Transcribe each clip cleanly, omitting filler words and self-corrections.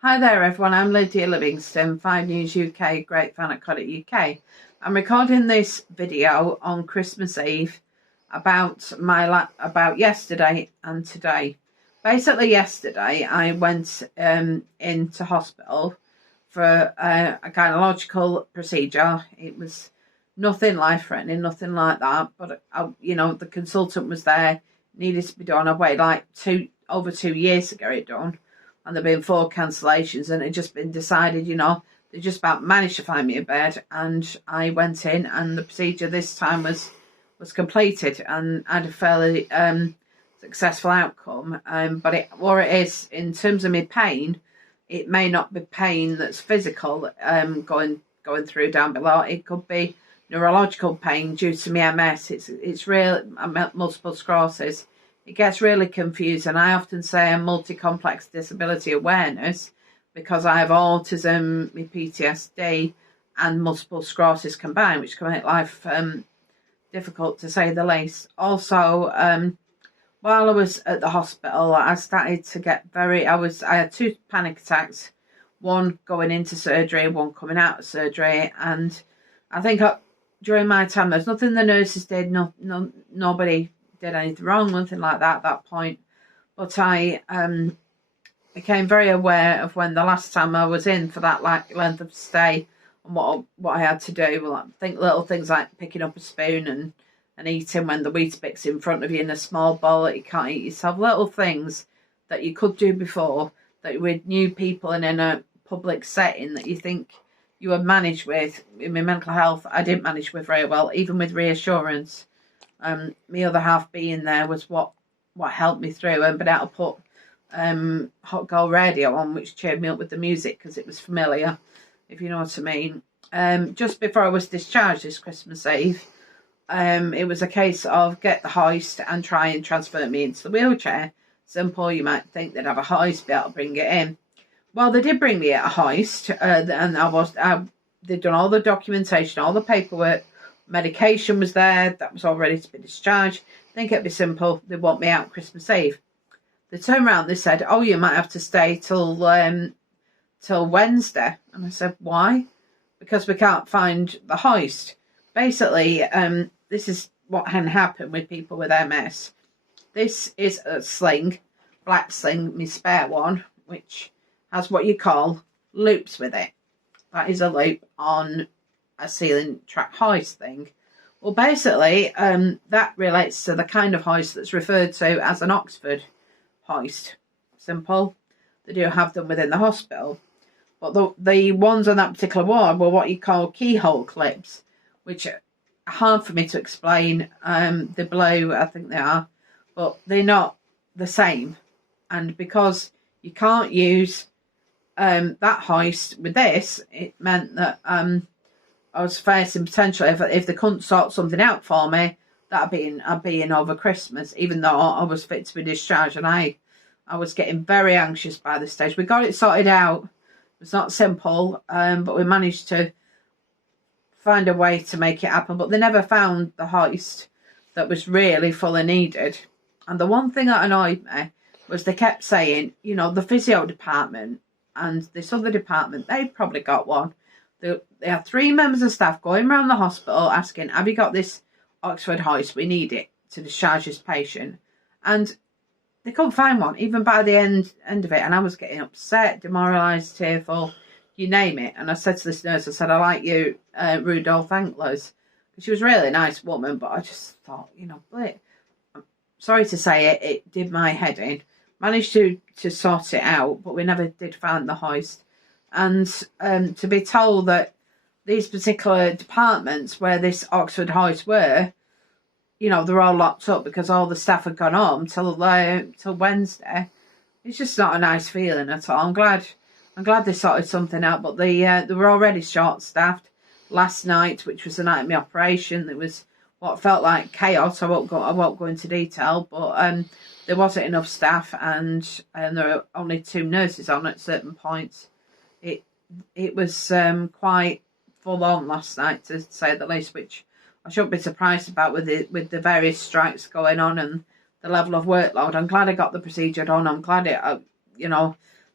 Hi there everyone, I'm Lydia Livingston, 5 News UK, great fan at Codit UK. I'm recording this video on Christmas Eve about yesterday and today. Basically yesterday I went into hospital for a gynecological procedure. It was nothing life-threatening, nothing like that, but the consultant was there, needed to be done. I waited like over 2 years to get it done. And there have been 4 cancellations, and it just been decided, they just about managed to find me a bed, and I went in, and the procedure this time was completed, and had a fairly successful outcome. But what it is in terms of my pain, it may not be pain that's physical, going through down below. It could be neurological pain due to my MS. It's real multiple sclerosis. It gets really confusing. I often say I'm multi-complex disability awareness because I have autism, my PTSD, and multiple sclerosis combined, which can make life difficult to say the least. Also, while I was at the hospital, I started to get I had 2 panic attacks, one going into surgery, one coming out of surgery, and I think during my time, there's nothing the nurses did, nobody did anything wrong, nothing like that at that point. But I became very aware of when the last time I was in for that length of stay and what I had to do. Well, I think little things like picking up a spoon and eating when the Weetabix in front of you in a small bowl that you can't eat yourself. Little things that you could do before, that with new people and in a public setting that you think you would manage with. In my mental health, I didn't manage with very well, even with reassurance. My other half being there was what helped me through, and been able to put Hot Girl Radio on, which cheered me up with the music because it was familiar, if you know what I mean. Just before I was discharged this Christmas Eve, it was a case of get the hoist and try and transfer me into the wheelchair. Simple, you might think they'd have a hoist, be able to bring it in. Well, they did bring me at a hoist, and they'd done all the documentation, all the paperwork. Medication was there, that was all ready to be discharged. I think it'd be simple, they want me out Christmas Eve. They turned around, they said, oh, you might have to stay till Wednesday. And I said, why? Because we can't find the hoist. Basically, this is what can happen with people with MS. This is a sling, black sling, my spare one, which has what you call loops with it. That is a loop on a ceiling track hoist thing. Well, basically, that relates to the kind of hoist that's referred to as an Oxford hoist. Simple. They do have them within the hospital. But the ones on that particular ward were what you call keyhole clips, which are hard for me to explain. They're blue, I think they are, but they're not the same. And because you can't use that hoist with this, it meant that I was facing potentially, if they couldn't sort something out for me, I'd be in over Christmas, even though I was fit to be discharged, and I was getting very anxious by this stage. We got it sorted out. It was not simple, but we managed to find a way to make it happen. But they never found the hoist that was really fully needed. And the one thing that annoyed me was they kept saying, the physio department and this other department, they probably got one. They had 3 members of staff going around the hospital asking, have you got this Oxford hoist? We need it to discharge this patient. And they couldn't find one, even by the end of it. And I was getting upset, demoralised, tearful, you name it. And I said to this nurse, I said, I like you, Rudolph Anklers. She was a really nice woman, but I just thought, I'm sorry to say it did my head in. Managed to sort it out, but we never did find the hoist. And to be told that these particular departments where this Oxford hoist were, they're all locked up because all the staff had gone home till Wednesday. It's just not a nice feeling at all. I'm glad they sorted something out, but they were already short-staffed last night, which was the night of my operation. There was what felt like chaos. I won't go into detail, but there wasn't enough staff, and there were only 2 nurses on at certain points. It was quite full on last night, to say the least, which I shouldn't be surprised about with the various strikes going on and the level of workload. I'm glad I got the procedure done. I'm glad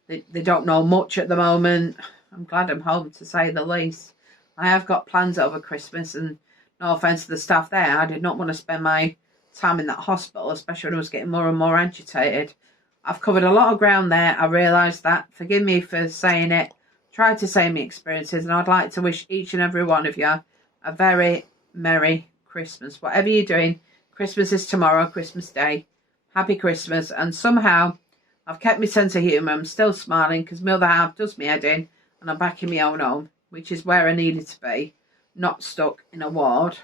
They don't know much at the moment. I'm glad I'm home, to say the least. I have got plans over Christmas, and no offence to the staff there, I did not want to spend my time in that hospital, especially when I was getting more and more agitated. I've covered a lot of ground there. I realise that. Forgive me for saying it. Tried to say my experiences, and I'd like to wish each and every one of you a very Merry Christmas. Whatever you're doing, Christmas is tomorrow, Christmas Day. Happy Christmas. And somehow I've kept my sense of humour. I'm still smiling because my other half does me head in, and I'm back in my own home, which is where I needed to be, not stuck in a ward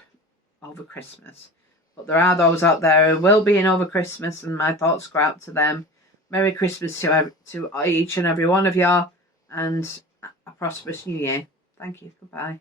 over Christmas. But there are those out there who will be in over Christmas, and my thoughts go out to them. Merry Christmas to each and every one of you, and a prosperous New Year. Thank you. Goodbye.